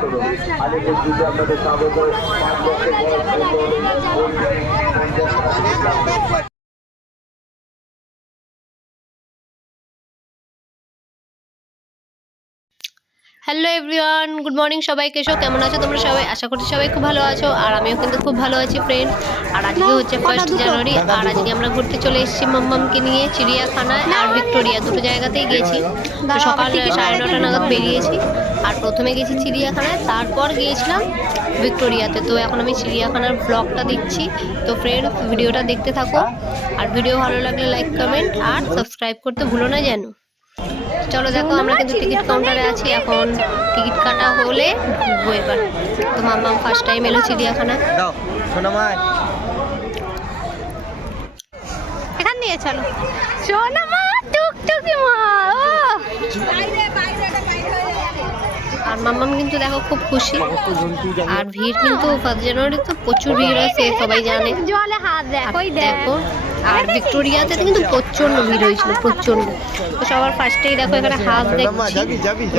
করুন। আলিপুর দিকে আপনাদের স্বাগত। হ্যালো এভরিওয়ান, গুড মর্নিং সবাইকে। কেমন আছো তোমরা সবাই? আশা করছি সবাই খুব ভালো আছো, আর আমিও কিন্তু খুব ভালো আছি ফ্রেন্ড। আর আজকে হচ্ছে 1 জানুয়ারি, আর আজকে আমরা ঘুরতে চলে এসেছি মাম্মামকে নিয়ে চিড়িয়াখানায় আর ভিক্টোরিয়া, দুটো জায়গাতেই গেছি। তো সকাল 9:30 নাগাদ বেরিয়েছি, আর প্রথমে গেছি চিড়িয়াখানায়, তারপর গিয়েছিলাম ভিক্টোরিয়াতে। তো এখন আমি চিড়িয়াখানার ব্লগটা দিচ্ছি। তো ফ্রেন্ড, ভিডিওটা দেখতে থাকো, আর ভিডিও ভালো লাগলে লাইক, কমেন্ট আর সাবস্ক্রাইব করতে ভুলো না যেন। চলো দেখো, আমরা কিন্তু টিকিট কাউন্টারে আছি এখন। টিকিট কাটা হলে ঢুকবো এবার। তো মাম্মাম ফার্স্ট টাইম এলো চিড়িয়াখানা। এখান দিয়ে চলো। সোনা মা, টুকটুকি মা। আর মাম্মাম কিন্তু দেখো খুব খুশি। আর ভিড় কিন্তু 1 জানুয়ারি তো প্রচুর ভিড় হয়, সবাই জানে। জলে হাত দেখো। আর ভিক্টোরিয়াতে কিন্তু প্রচন্ড ভিড় হয়েছিল, প্রচন্ড। তো সবার ফার্স্টেই দেখো এখানে হাঁস দেখছি।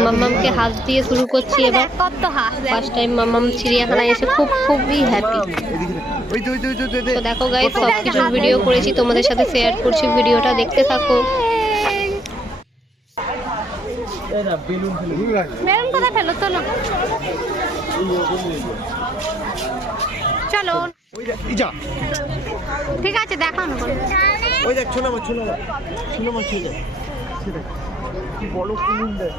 মাম্মামকে হাঁস দিয়ে শুরু করছি এবার। ফার্স্ট টাইম মাম্মাম চিড়িয়াখানায় এসে খুবই হ্যাপি। তো দেখো গাইস, সব কিছু ভিডিও করেছি, তোমাদের সাথে শেয়ার করছি, ভিডিওটা দেখতে থাকো। বেলুন কোথায় ফেলো? চলো ঠিক আছে, দেখাও না। ওই দেখ, ছোনা মাছ কি বড় কুমির দেখ।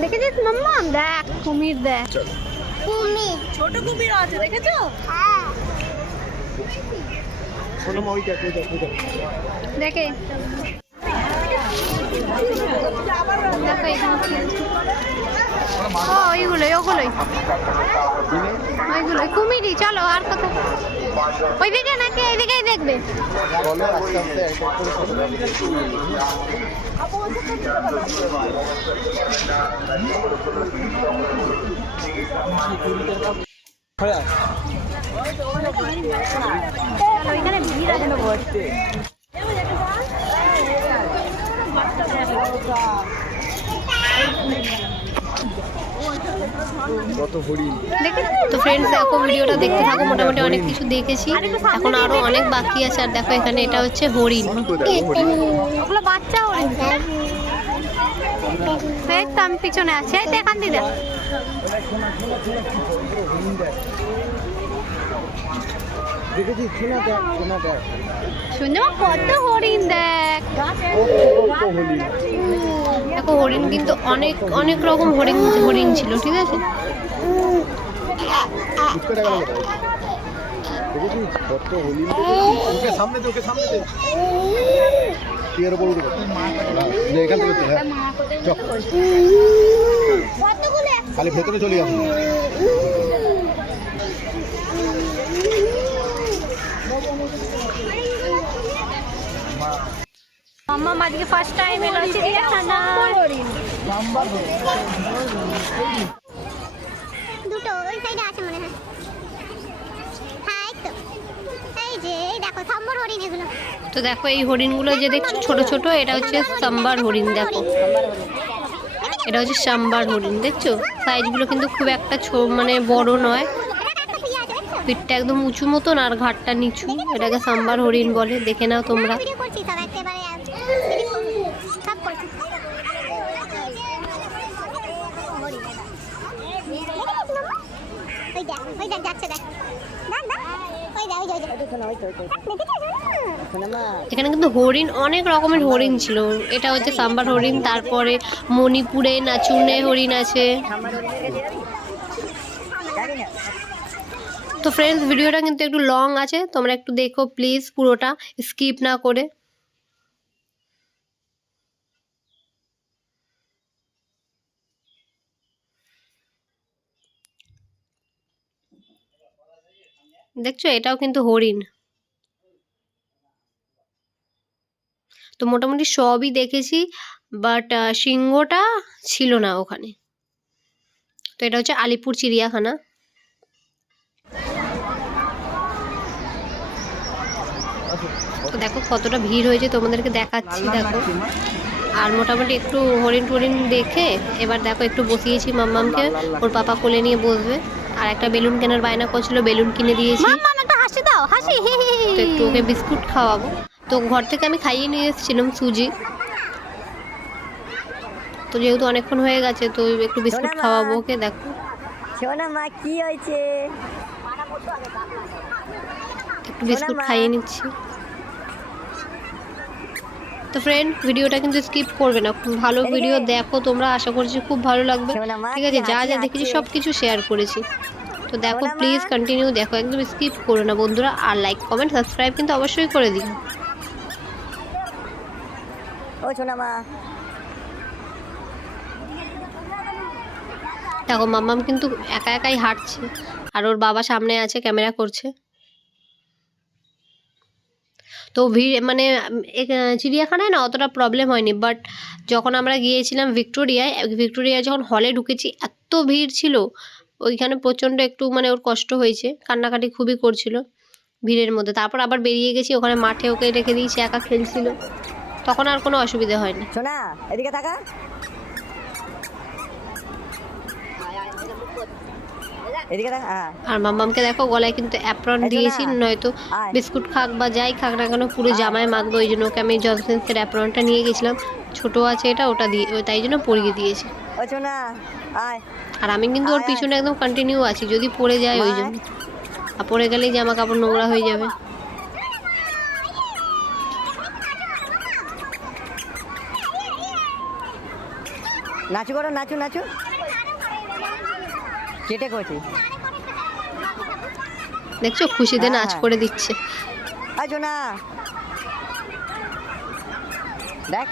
দেখেছিস মাম্মাম? দেখ কুমির, দেখ কুমির, ছোট কুমির আছে, দেখেছো? হ্যাঁ ছোনা মা, ওই দেখ দেখে দেখো এখানে ওইগুলোই কুমিরই। চলো, আর কোথায়? ওইদিকে নাকি এইদিকেই দেখবে? বলো আস্তে আস্তে ওইখানে ভিড় আছে। তো ফ্রেন্ডস দেখো, ভিডিওটা দেখতে থাকো। মোটামুটি অনেক কিছু দেখেছি, এখন আরো অনেক বাকি আছে। আর দেখো এখানে এটা হচ্ছে হরিণ, ওগুলো বাচ্চা হরিণ। আমি পিছনে আছে, দেখান দিদা। শুনছো কত হরিণ, দেখ। দেখো হরিণ কিন্তু অনেক রকম হরিণ ছিল, ঠিক আছে? খালি ভেতরে চলে আসুন। মাম্মা আজকে ফার্স্ট টাইম এলো চিড়িয়াখানায়। দুটো ওই সাইডে আছে মনে হয়। হ্যাঁ এই যে দেখো সাম্বর হরিণ এগুলো। তো দেখো এই হরিণগুলো যে দেখছো ছোট ছোট, এটা হচ্ছে সাম্বার হরিণ। দেখো এটা হচ্ছে সাম্বার হরিণ, দেখছো? সাইজগুলো কিন্তু খুব একটা মানে বড় নয়, পিঠটা একদম উঁচু মতন আর ঘাটটা নিচু। এটাকে সাম্বার হরিণ বলে, দেখে নাও তোমরা। এখানে কিন্তু হরিণ, অনেক রকমের হরিণ ছিল। এটা হচ্ছে সাম্বার হরিণ, তারপরে মণিপুরে নাচুনে হরিণ আছে। তো ফ্রেন্ডস, ভিডিওটা কিন্তু একটু লং আছে, তোমরা একটু দেখো প্লিজ, পুরোটা স্কিপ না করে। দেখছো এটাও কিন্তু হরিণ। তো মোটামুটি সবই দেখেছি, বাট সিংহটা ছিল না ওখানে। তো এটা হচ্ছে আলিপুর চিড়িয়াখানা। তো দেখো কতটা ভিড় হয়েছে তোমাদেরকে দেখাচ্ছি দেখো। আর মোটামুটি একটু হরিণ টরিণ দেখে এবার দেখো একটু বসিয়েছি মাম্মামকে, ওর পাপা কোলে নিয়ে বসবে। আর একটা বেলুন কেনার বায়না করছিল, বেলুন কিনে দিয়েছি। হাসি দাও, হাসি। তো একটু ওকে বিস্কুট খাওয়াবো। তো ঘর থেকে আমি খাইয়ে নিয়ে এসেছিলাম সুজি। তো যেহেতু অনেকক্ষণ হয়ে গেছে তো একটু বিস্কুট খাওয়াবো ওকে। দেখো শোনা মা কি হয়েছে? একটু বিস্কুট খাইয়ে নিচ্ছি। তো ফ্রেন্ড ভিডিওটা কিন্তু স্কিপ করবে না, ভালো ভিডিও দেখো তোমরা, আশা করছি খুব ভালো লাগবে। ঠিক আছে, যা যা দেখেছি সব কিছু শেয়ার করেছি। তো দেখো প্লিজ কন্টিনিউ দেখো, একদম স্কিপ করো না বন্ধুরা। আর লাইক কমেন্ট সাবস্ক্রাইব কিন্তু অবশ্যই করে দিও। ও শোনা মা, দেখো মাম্মাম কিন্তু একা একাই হাঁটছে আর ওর বাবা সামনে আছে ক্যামেরা করছে। তো ভিড় মানে চিড়িয়াখানায় না অতটা প্রবলেম হয়নি, বাট যখন আমরা গিয়েছিলাম ভিক্টোরিয়ায় যখন হলে ঢুকেছি এত ভিড় ছিল ওইখানে, প্রচণ্ড একটু মানে ওর কষ্ট হয়েছে, কান্নাকাটি খুবই করছিল ভিড়ের মধ্যে। তারপর আবার বেরিয়ে গেছি, ওখানে মাঠে ওকে রেখে দিয়েছি, একা খেলছিল, তখন আর কোনো অসুবিধা হয়নি। শোনা এদিকে তাকা। এদিকে তাকা। আর মাম্মামকে দেখো গলায় কিন্তু অ্যাপ্রন দিয়েছি, নয়তো বিস্কুট খাক বা যাই খাক না কেন পুরো জামায় মাখবে, ওই জন্য ওকে আমি জনসেন্সের অ্যাপ্রনটা নিয়ে গেছিলাম, ছোট আছে এটা, ওটা দিয়ে তাই জন্য পরিয়ে দিয়েছি। ও শোনা আয়। আর আমি কিন্তু ওর পিছনে একদম কন্টিনিউ আছি, যদি পড়ে যায় ওই জন্য, আর পড়ে গেলেই জামা কাপড় নোংরা হয়ে যাবে। নাচু করো, নাচু নাচু। কেটে করছি দেখছো খুশিতে নাচ করে দিচ্ছে। আয় শোনা দেখ।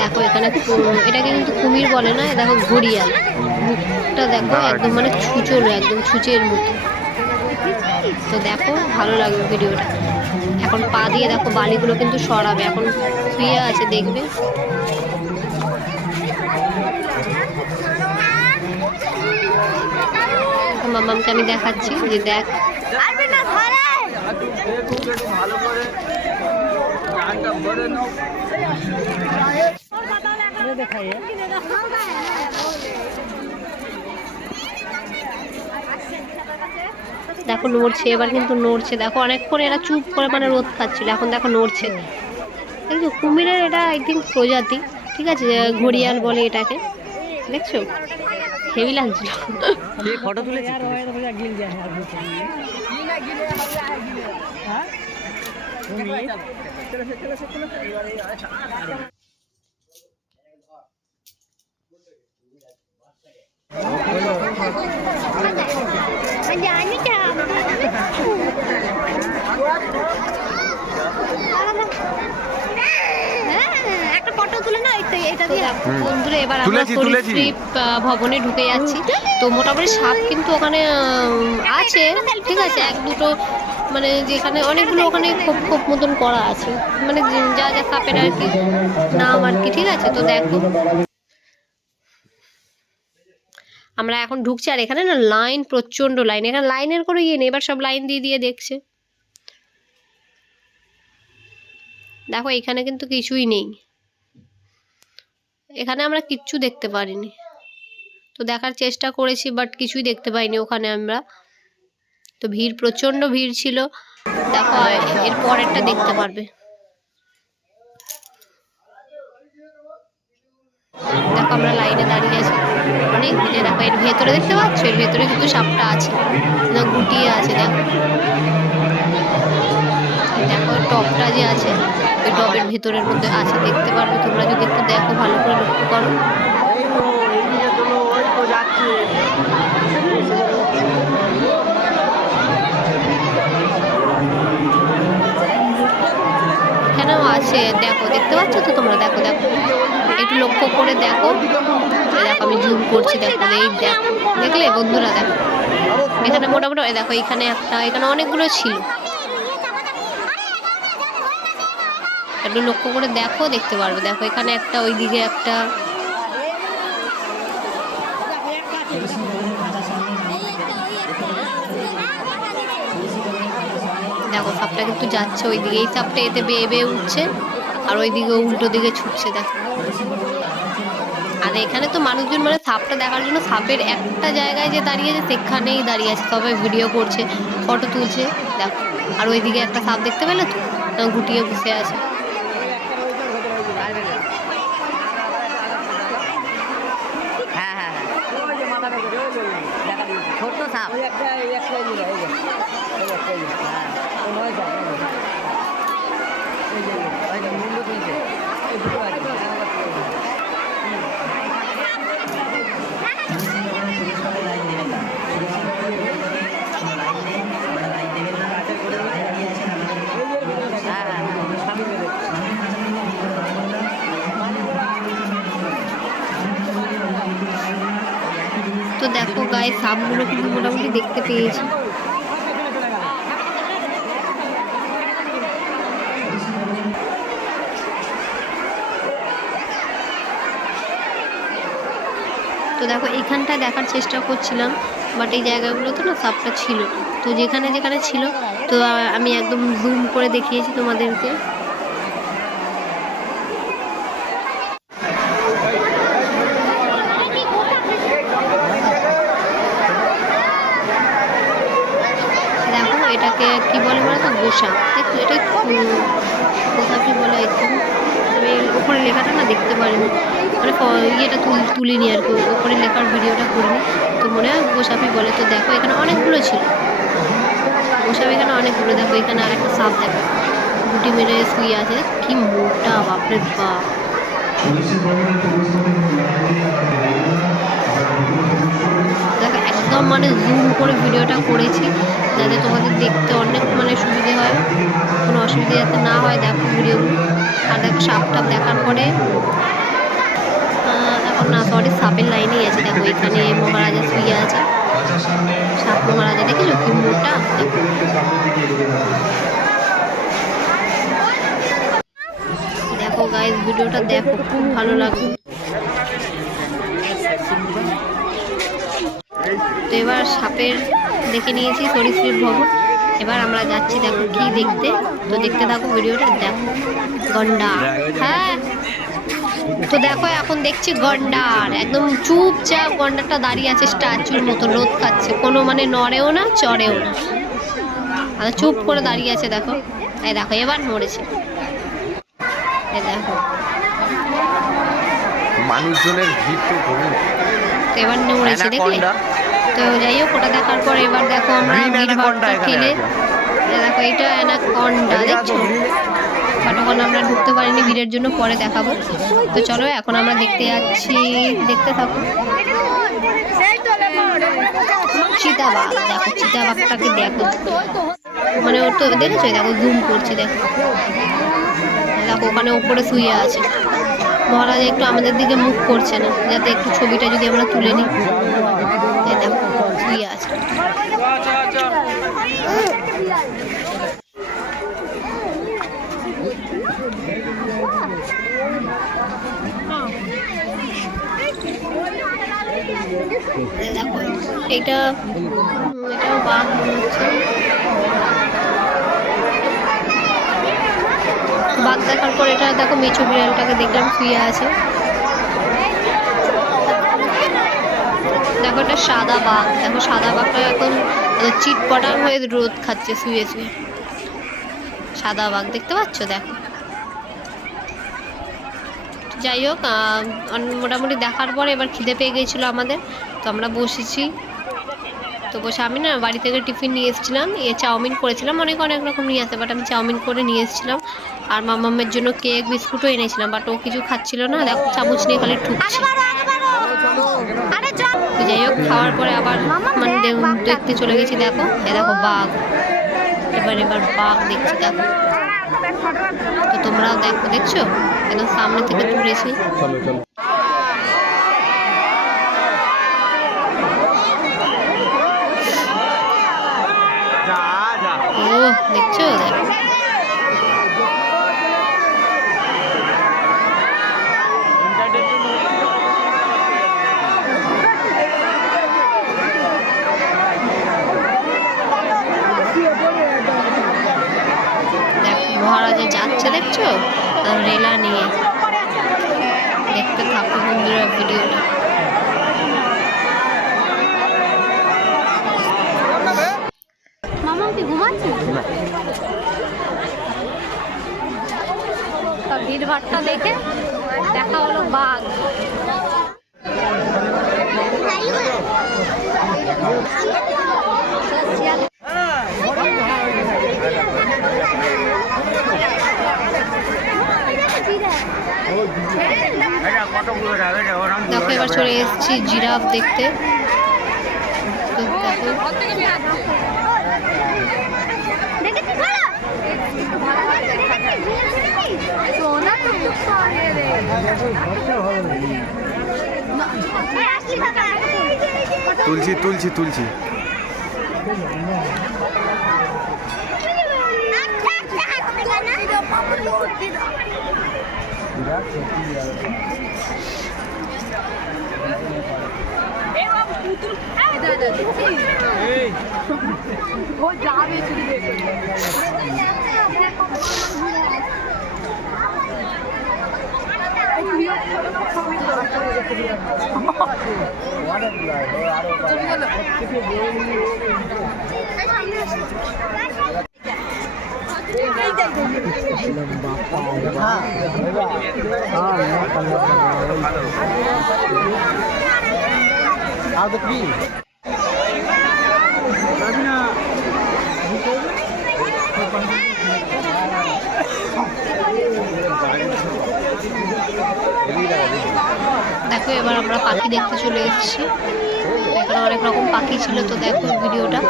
দেখো এখানে এটাকে কিন্তু কুমির বলে না, দেখো ঘড়িয়াল, মুখটা দেখো একদম মানে ছুচোলো, একদম ছুঁচের মতো। তো দেখো ভালো লাগবে ভিডিওটা। এখন পা দিয়ে দেখো বালিগুলো কিন্তু সরাবে, এখন শুয়ে আছে দেখবে। মাম্মামকে আমি দেখাচ্ছি যে দেখ। দেখো নড়ছে, এবার কিন্তু নড়ছে, দেখো অনেকক্ষণ এরা চুপ করে মানে রোদ খাচ্ছিল, এখন দেখো নড়ছে। দেখছো কুমিরের এটা আই থিঙ্ক প্রজাতি, ঠিক আছে, ঘড়িয়াল বলে এটাকে। দেখছো হেভি লাগছিল। ফটো তুলেছি। একটা ফটো তুলে না এটা দিয়ে। বন্ধুরা এবার আমরা সরীসৃপ ভবনে ঢুকে যাচ্ছি। তো মোটামুটি সাপ কিন্তু ওখানে আছে, ঠিক আছে, এক দুটো মানে যেখানে অনেকগুলো ওখানে খোপ খোপ মতন করা আছে, মানে যা যা সাপের আর কি নাম আর কি, ঠিক আছে। তো দেখো আমরা এখন ঢুকছি, আর এখানে না লাইন, প্রচন্ড লাইন, এখানে লাইনের কোনো ইয়ে নেই, এবার সব লাইন দিয়ে দিয়ে দেখছে। দেখো এখানে কিন্তু কিছুই নেই, এখানে আমরা কিচ্ছু দেখতে পারিনি। তো দেখার চেষ্টা করেছি বাট কিছুই দেখতে পাইনি ওখানে আমরা। তো ভিড়, প্রচন্ড ভিড় ছিল। দেখো এর পরেরটা দেখতে পারবে। দেখো আমরা লাইনে দাঁড়িয়ে আছি অনেক ভিড়ে। দেখো এর ভেতরে দেখতে পাচ্ছ, এর ভেতরে কিন্তু সাপটা আছে, গুটিয়ে আছে। দেখো দেখো টপটা যে আছে ওই টবের ভেতরের মধ্যে আছে, দেখতে পারবে তোমরা যদি একটু দেখো, ভালো করে লক্ষ্য করো। এখানেও আছে, দেখো দেখতে পাচ্ছ তো তোমরা, দেখো দেখো একটু লক্ষ্য করে দেখো। দেখো আমি জুম করছি, দেখো এই দেখো, দেখলে বন্ধুরা? দেখো এখানে মোটামুটি দেখো এখানে একটা, এখানে অনেকগুলো ছিল, একটু লক্ষ্য করে দেখো, দেখতে পারবে। দেখো এখানে একটা, ওইদিকে একটা, দেখো সাপটা কিন্তু যাচ্ছে ওইদিকে, এই সাপটা এতে বেয়ে বেয়ে উঠছে আর ওইদিকে উল্টো দিকে ছুটছে দেখো। আর এখানে তো মানুষজন মানে সাপটা দেখার জন্য সাপের একটা জায়গায় যে দাঁড়িয়েছে সেখানেই দাঁড়িয়ে আছে, সবাই ভিডিও করছে, ফটো তুলছে দেখো। আর ওইদিকে একটা সাপ দেখতে পেলে তো গুটিয়ে বসে আছে। হ্যাঁ হ্যাঁ ছোট্ট সাপ। মুন্ডু তুলছে। তো দেখো গায়ে সাপগুলো কিন্তু মোটামুটি দেখতে পেয়েছি। তো দেখো এইখানটা দেখার চেষ্টা করছিলাম, বাট এই জায়গাগুলোতে না সাপটা ছিল, তো যেখানে যেখানে ছিল তো আমি একদম জুম করে দেখিয়েছি তোমাদেরকে। দেখো এটাকে কি বলে বলো তো, গোসা। দেখো এটা গোসাপি বলে একদম, আমি উপরে লেখাটা না দেখতে পারিনি, মানে ইয়েটা তুলিনি আর কি, উপরে লেখার ভিডিওটা করিনি, তো মনে হয় গোসাপি বলে। তো দেখো এখানে অনেকগুলো ছিল গোসাপি, এখানে অনেকগুলো। দেখো এখানে আরেকটা সাপ দেখো গুটি মেরে শুয়ে আছে, কি মোটা, বাপরে বাপ। দেখো একদম মানে জুম করে ভিডিওটা করেছি যাতে তোমাদের দেখতে অনেক মানে সুবিধে হয়, কোনো অসুবিধা যাতে না হয়। দেখো ভিডিওগুলো। আর দেখো সাপ টাপ দেখার পরে এখন না সরি সাপের লাইনেই আছে। দেখো এখানে মহারাজা শুয়ে আছে, সাপ মহারাজা দেখেছো কি মোটা। দেখো গাইস ভিডিওটা দেখো, খুব ভালো লাগবে। তো এবার সাপের দেখে নিয়েছি সরীসৃপ ভবন, এবার আমরা যাচ্ছি দেখো কি দেখতে। তো দেখতে থাকো ভিডিওটা, দেখো গন্ডার। হ্যাঁ তো দেখো এখন দেখছি গন্ডার, একদম চুপচাপ গন্ডারটা দাঁড়িয়ে আছে স্ট্যাচুর মতো, রোদ খাচ্ছে, কোনো মানে নড়েও না চড়েও না, আর চুপ করে দাঁড়িয়ে আছে। দেখো এই দেখো এবার মরেছে, এই দেখো মানুষজনের ভিড় তো বহুত। তো এবার মরেছে দেখলে। তো যাই হোক ওটা দেখার পর এবার দেখো আমরা ভিড় খেলে, দেখো এটা অ্যানাকন্ডা দেখছো, বাট ওখানে আমরা ঢুকতে পারিনি ভিড়ের জন্য, পরে দেখাবো। তো চলো এখন আমরা দেখতে যাচ্ছি, দেখতে থাকো। চিতাবাঘ, দেখো চিতাবাঘটাকে দেখো, মানে ওর তো দেখেছো, দেখো জুম করছে, দেখো দেখো ওখানে উপরে শুয়ে আছে মহারাজ, একটু আমাদের দিকে মুখ করছে না, যাতে একটু ছবিটা যদি আমরা তুলে নিই। দেখো শুয়ে আছে। দেখো এটাও বাঘ মনে হচ্ছে। বাঘ দেখার পর এটা দেখো মেছো বিড়ালটাকে দেখলাম শুয়ে আছে। দেখো এটা সাদা বাঘ, দেখো সাদা বাঘটা এখন চিটপটাং হয়ে রোদ খাচ্ছে শুয়ে শুয়ে, সাদা বাঘ দেখতে পাচ্ছ। দেখো যাই হোক মোটামুটি দেখার পরে এবার খিদে পেয়ে গিয়েছিলো আমাদের, তো আমরা বসেছি। তো বসে আমি না বাড়ি থেকে টিফিন নিয়ে এসেছিলাম, চাউমিন করেছিলাম, অনেক রকম নিয়ে আসে, বাট আমি চাউমিন করে নিয়ে এসেছিলাম। আর মামামের জন্য কেক বিস্কুটও এনেছিলাম, বাট ও কিছু খাচ্ছিল না, দেখো চামচ নিয়ে খালি ঠুকছে। তো যাই হোক খাওয়ার পরে আবার মানে দেখতে চলে গেছি। দেখো দেখো বাঘ, এবার বাঘ দেখছি। দেখো তো তোমরাও দেখো, দেখছো একদম সামনে থেকে তুলেছি। ও দেখছো, দেখো পাচ্ছ, রেলা নিয়ে। দেখতে থাকো বন্ধুরা ভিডিওটা। মামা কি ঘুমাচ্ছিস? ভিড় ভাট্টা দেখে দেখা হলো বাঘ। দেখো এবার চলে এসেছি জিরাফ দেখতে। তো দেখো তুলছি তুলছি তুলছি। দেখো এবার আমরা পাখি দেখতে চলে এসেছি। এখানে অনেক রকম পাখি ছিল, তো দেখো ভিডিওটা।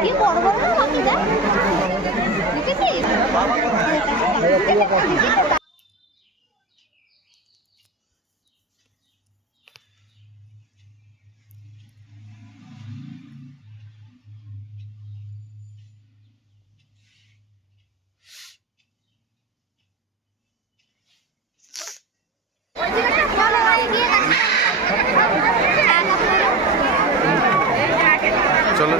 কি বড় বড় পাখি দেখ, দেখেছিস? চলো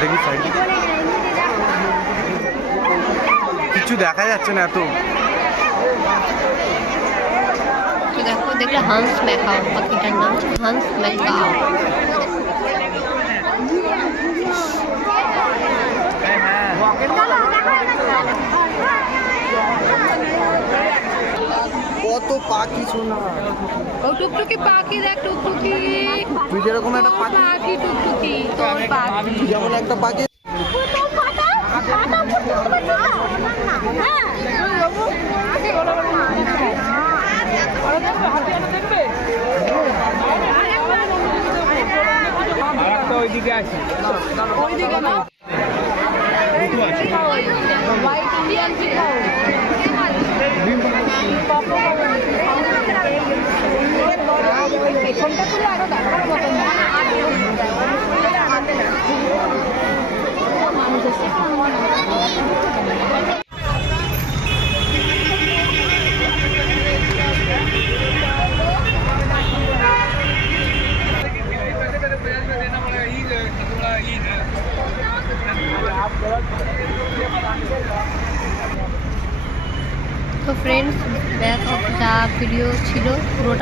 দেখি সাইডে কিছু দেখা যাচ্ছে না এত। তো দেখো দেখলে হান্স ম্যাকাও, পাখিটার নাম হচ্ছে হান্স ম্যাকাও। কত পাখি শোনা, ও টুকটুকি পাখি দেখ, টুকটুকি তুই যেরকম একটা পাখি, পাখি টুকটুকি তোর পাখি যেমন একটা পাখি ওইদিকে আছে, ওইদিকে না হোয়াইট ইন্ডিয়ান পেছনটা তুলে আরো দেখার মতন মানুষ এসে তো ফ্রেন্ডস ব্যাস যা ভিডিও ছিল পুরোটা